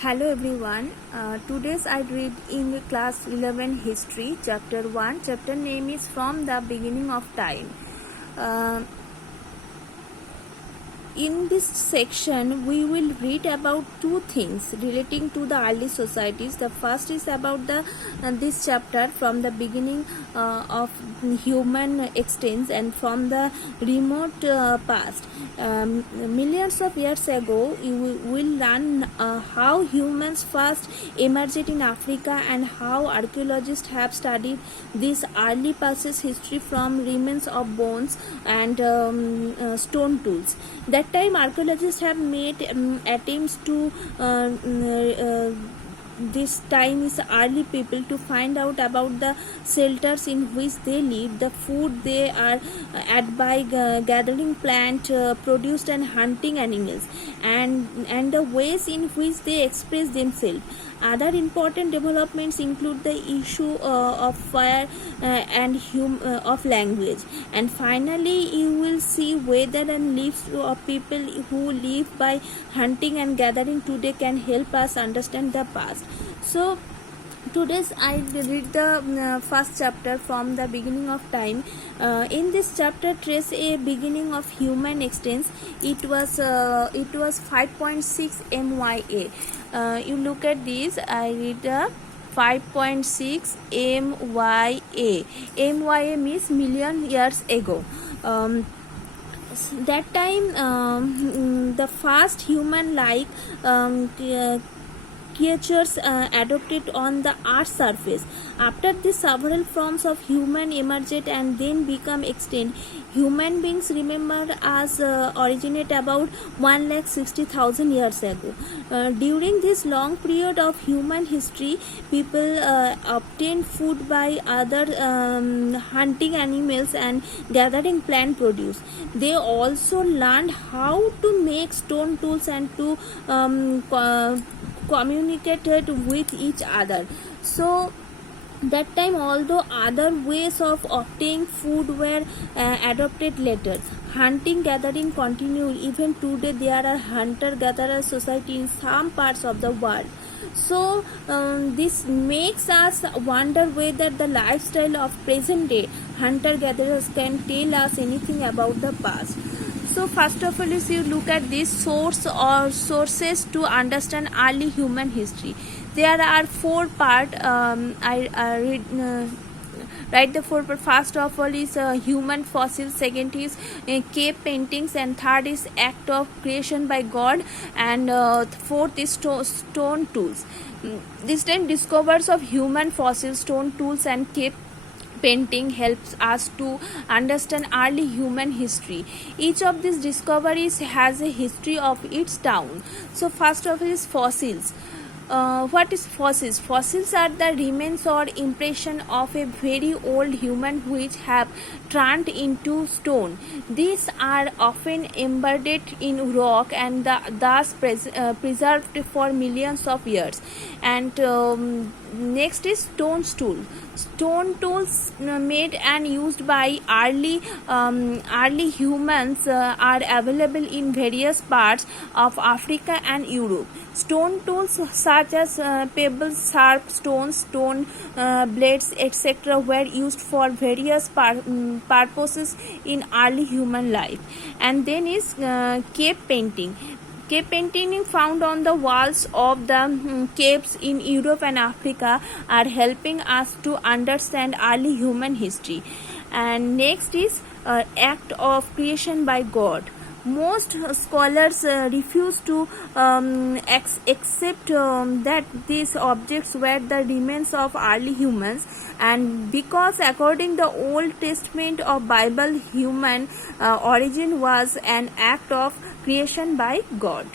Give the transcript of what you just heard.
Hello everyone. Today's I read in class 11 history chapter 1. Chapter name is From the Beginning of Time. Uh, in this section we will read about two things relating to the early societies. The first is about the this chapter from the beginning of human existence and from the remote past. Millions of years ago you will learn how humans first emerged in Africa and how archaeologists have studied this early past history from remains of bones and stone tools. That time archaeologists have made attempts to this time is early people to find out about the shelters in which they live, the food they are at by gathering plant produced and hunting animals, and the ways in which they express themselves. Other important developments include the issue of fire and of language. And finally, you will see whether and lives of people who live by hunting and gathering today can help us understand the past. So, today's I read the first chapter from the beginning of time. In this chapter, trace a beginning of human existence. It was 5.6 MYA. You look at this. I read the 5.6 MYA. MYA means million years ago. That time, the first human-like creatures adopted on the earth's surface. After this, several forms of human emerged and then become extinct. Human beings, remember, as originate about 160,000 years ago. During this long period of human history, people obtained food by other hunting animals and gathering plant produce. They also learned how to make stone tools and to communicated with each other. So that time, although other ways of obtaining food were adopted later, hunting gathering continued. Even today there are hunter gatherer society in some parts of the world. So this makes us wonder whether the lifestyle of present day hunter gatherers can tell us anything about the past. So first of all, is you look at this source or sources to understand early human history. There are four parts. I read. Write the four part. First of all is human fossils, second is cave paintings, and third is act of creation by God, and fourth is stone tools. This time discoveries of human fossils, stone tools, and cave painting helps us to understand early human history. Each of these discoveries has a history of its town. So first of all is fossils. What is fossils? Fossils are the remains or impression of a very old human which have turned into stone. These are often embedded in rock and thus preserved for millions of years. And next is stone tools. Stone tools made and used by early humans are available in various parts of Africa and Europe. Stone tools such as pebbles, sharp stones, stone blades, etc. were used for various purposes in early human life. And then is cave painting. Cave painting found on the walls of the caves in Europe and Africa are helping us to understand early human history. And next is act of creation by God. Most scholars refuse to accept that these objects were the remains of early humans, and because according the Old Testament of Bible, human origin was an act of creation by God.